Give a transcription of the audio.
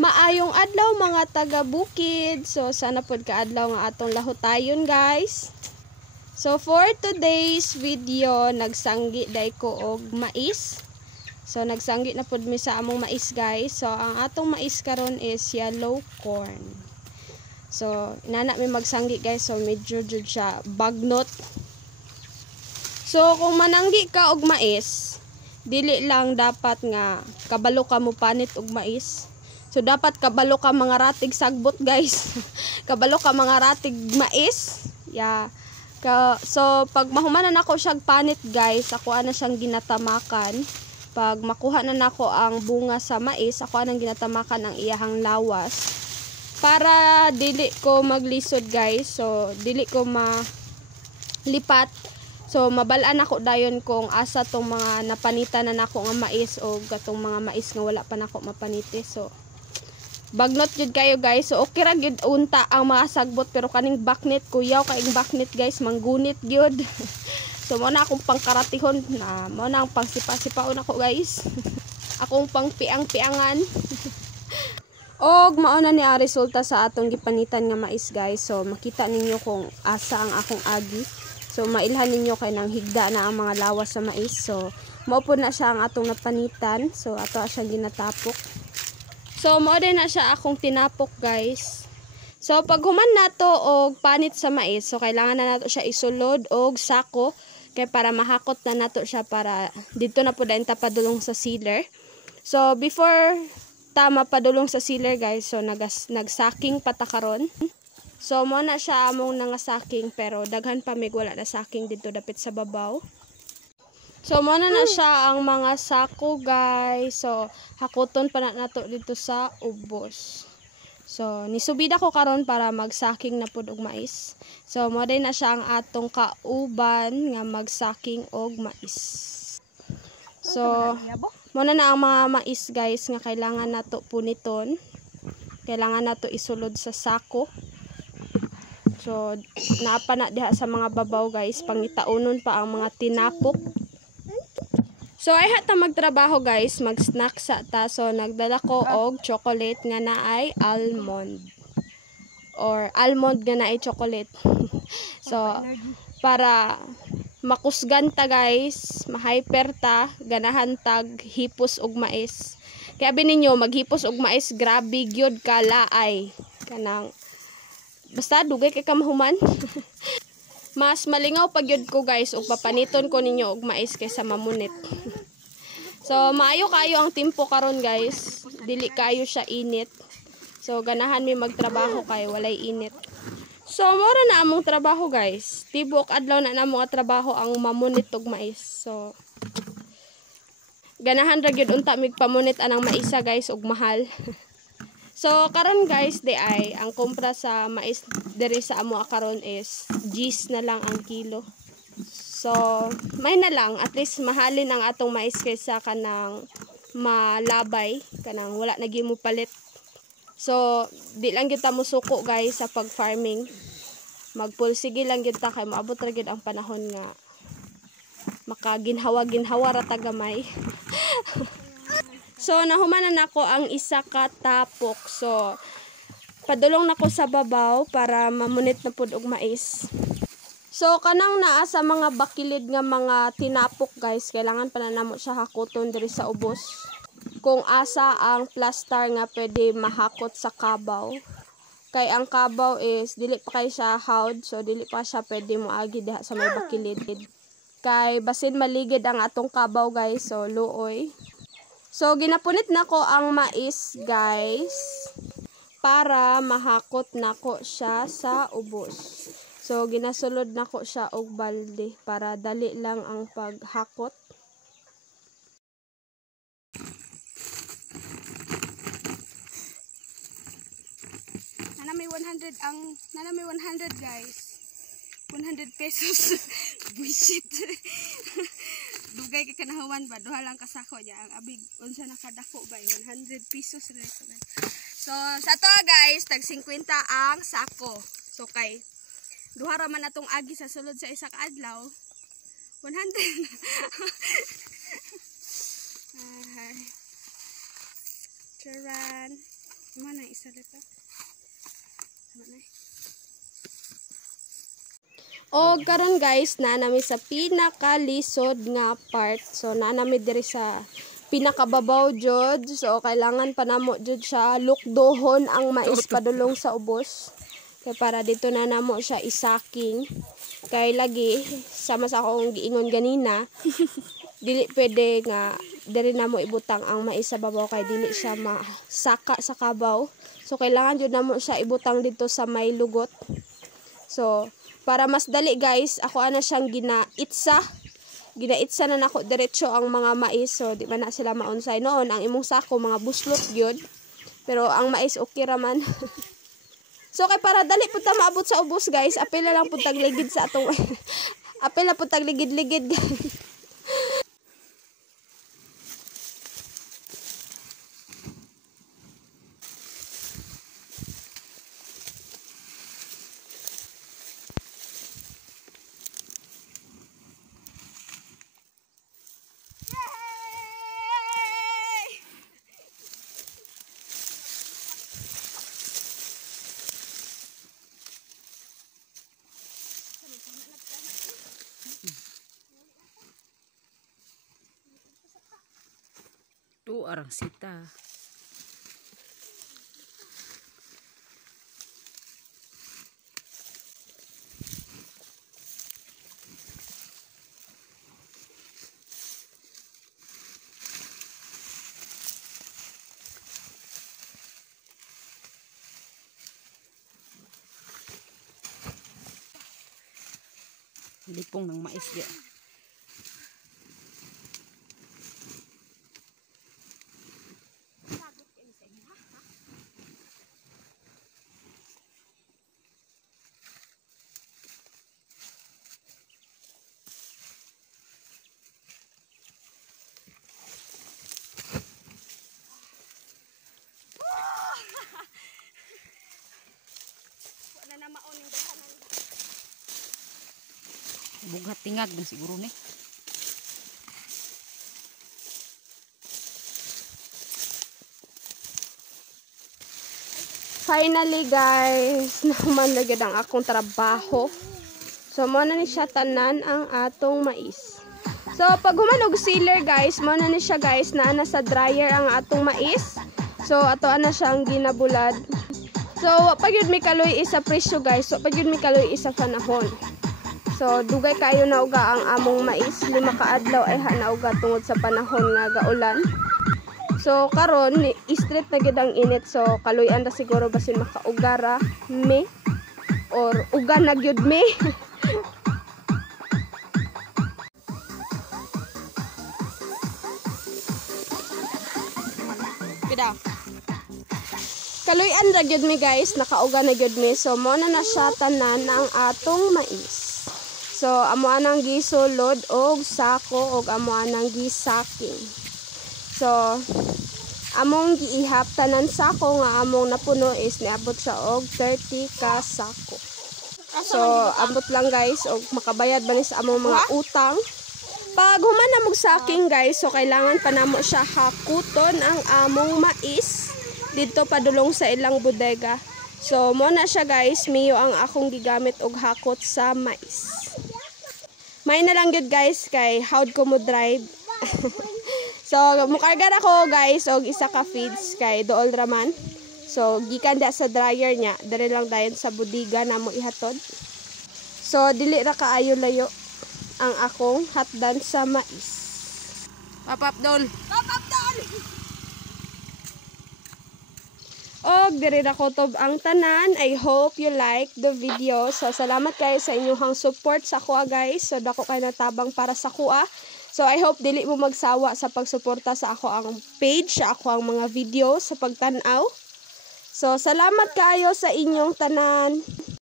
Maayong adlaw mga taga-bukid. So sana pod ka adlaw nga atong lahotayon guys. So for today's video, nagsanggi day ko og mais. So nagsanggi na pod mi sa among mais guys. So ang atong mais karon is yellow corn. So inana mi magsanggi guys. So medyo jud siya bagnot. So kung mananggi ka og mais, dili lang dapat nga kabalo ka mo panit og mais. So dapat kabalo ka mga ratig sagbot guys. Kabalo ka mga ratig mais. Yeah. So pag mahumanan ako siyang panit guys, ako ana siyang ginatamakan. Pag makuha na nako ang bunga sa mais, ako anang ginatamakan ang iyahang lawas. Para dili ko maglisod guys. So dili ko malipat. So mabalaan ako dayon kung asa tong mga napanitan na nako nga mais o gatong mga mais nga wala pa nako mapanite. So bagnot jud kayo guys. So okay ra gyud unta ang mga sagbot, pero kaning baknit kuyaw kaing baknit guys, manggunit gyud. So mo na akong pangkaratihon na, mo na ang pangsipa-sipaon ako guys. Akong pangpiang-piangan. Og mao na ni ang resulta sa atong gipanitan nga mais guys. So makita ninyo kung asa ang akong agi. So mailhan ninyo kay nang higda na ang mga lawas sa mais. So mao po na siya ang atong napanitan. So ato siyang ginatapok. So mao din na siya akong tinapok guys. So pag human nato og panit sa mais, so kailangan na nato siya isulod og sako kay para mahakot na nato siya para dito na pud ta padulong sa sealer. So before ta mapadulong sa sealer guys, so nagsaking patakaron. So mo na siya among nangasaking, pero daghan pa mig wala na saking dito dapit sa babaw. So mo na siya ang mga sako guys. So hakuton pa na nato dito sa ubos. So nisubida ko karon para magsaking na pud og mais. So mo din na siya ang atong kauban nga magsaking og mais. So mo na ang mga mais guys nga kailangan nato puniton. Kailangan nato isulod sa sako. So naapa na diha sa mga babaw guys, pangitaunon pa ang mga tinapok. So ay hata magtrabaho guys, mag-snack sa ta. So nagdala ko og chocolate nga naay almond. Or almond nga naay chocolate. So para makusgan ta guys, ma-hyper ta, ganahan tag hipos og mais. Kaya bininyo maghipos og mais, grabe gyud ka laay. Kanang basta dugay kay kamahuman. Mas malingaw pag yun ko guys ug papaniton ko ninyo og mais kaysa mamunit. So maayo kayo ang tempo karon guys, dili kayo siya init. So ganahan mi magtrabaho kay walay init. So mora na among trabaho guys, tibok adlaw na namo nga trabaho ang mamunit og mais. So ganahan ra gyud unta mig pamunit anang maisa guys og mahal. So karon guys, di ay ang kumpra sa mais diri sa amo karon is G's na lang ang kilo. So may na lang, at least mahalin ang atong mais kaysa kanang malabay, kanang wala na gyud mo palit. So di lang gyud ta mo suko guys sa pag farming. Magpulsige lang gyud ta kay maabot ra gyud ang panahon nga makaginhawa-ginhawa ra ta gamay. So nahumanan nako ang isa ka tapok. So padulong nako sa babaw para mamunit na pud og mais. So kanang naa sa mga bakilid nga mga tinapok guys, kailangan pa na namo siya hakuton diri sa ubos. Kung asa ang plaster nga pwede mahakot sa kabaw. Kay ang kabaw is dili pa kay siya hawd, so dili pa siya pwede moagi diha sa may bakilid. Kay basin maligid ang atong kabaw guys, so luoy. So ginapunit nako ang mais guys para mahakot nako siya sa ubos. So ginasulod nako siya og balde para dali lang ang paghakot. Nana may 100 guys. 100 pesos. Bullshit. Dugay kay kanahuman ba, duha lang kasako niya ang abig unsa nakadako ba 100 pesos na ito. So sa to guys, tag 50 ang sako. So kay duha ra man atong agi sa sulod sa isa ka adlaw, 100. Charan. Mana isa dito? Mana? O karon guys, nanami sa pinakalisod nga part. So nanami diri sa pinakababaw jud. So kailangan pa namo jud siya lukdohon ang mais padulong sa ubos. Kay para dito na namo siya isaking. Kay lagi sama sa akong giingon ganina, dili pwede nga diri namo ibutang ang mais sa babaw kay dili siya masaka sa kabaw. So kailangan jud namo siya ibutang dito sa may lugot. So para mas dali guys, ako ana siyang ginaitsa. Ginaitsa na nako diretso ang mga mais. So di man na sila maunsay noon. Ang imong sako mga buslot gyud. Pero ang mais okay ra man. So kay para dali pud ta maabot sa ubos guys, apil na lang pud tagligid sa atong apil na pud tagligid-ligid guys. Tu arang sita. Lipong ng mais dia. Wala na maon yung dahanan. Bugat tingag man siguro ni. Finally guys, naman lagid ang akong trabaho. So mo na ni siya tanan ang atong mais. So pag humanog sealer guys, mo na ni siya guys na ana sa dryer ang atong mais. So ato ana siyang ginabulad. So pag yun may kaloy isa presyo guys, so pag yun may kaloy isa panahon. So dugay kayo na uga ang among mais, 5 ka adlaw ay hanauga tungod sa panahon nga gaulan. So karon straight na gid ang init, so kaluyan ra siguro basin makaugara me or uga na gyud me. Pida. Kaluyan ra gyud me guys, nakauga na gyud me. So mo na siya tanan ang atong mais. So amo anang gisulod og sako og amo anang gisaking. So among giihap tanan sako nga among napuno is niabot siya og 30 ka sako. So ambot lang guys og makabayad ba ni sa among mga utang. Pag human na mog saking guys, so kailangan pa namo siya hakuton ang among mais dito padulong sa ilang bodega. So mo na siya guys, miyo ang akong gigamit og hakot sa mais. May na lang gyud guys kay howd ko mo drive. So mukarga ako guys og isa ka feeds kay dool raman. So gikan da sa dryer niya, diri lang dayon sa bodega namo ihatod. So dili ra kaayo layo ang akong hatdan sa mais. Papapdol. Papapdol. Og diri ra kutob ang tanan. I hope you like the video. So salamat kayo sa inyong support sa kuha guys. So dako kay natabang para sa kuha. So I hope dili mo magsawa sa pagsuporta sa ako ang page, sa ako ang mga video sa pagtan-aw. So salamat kayo sa inyong tanan.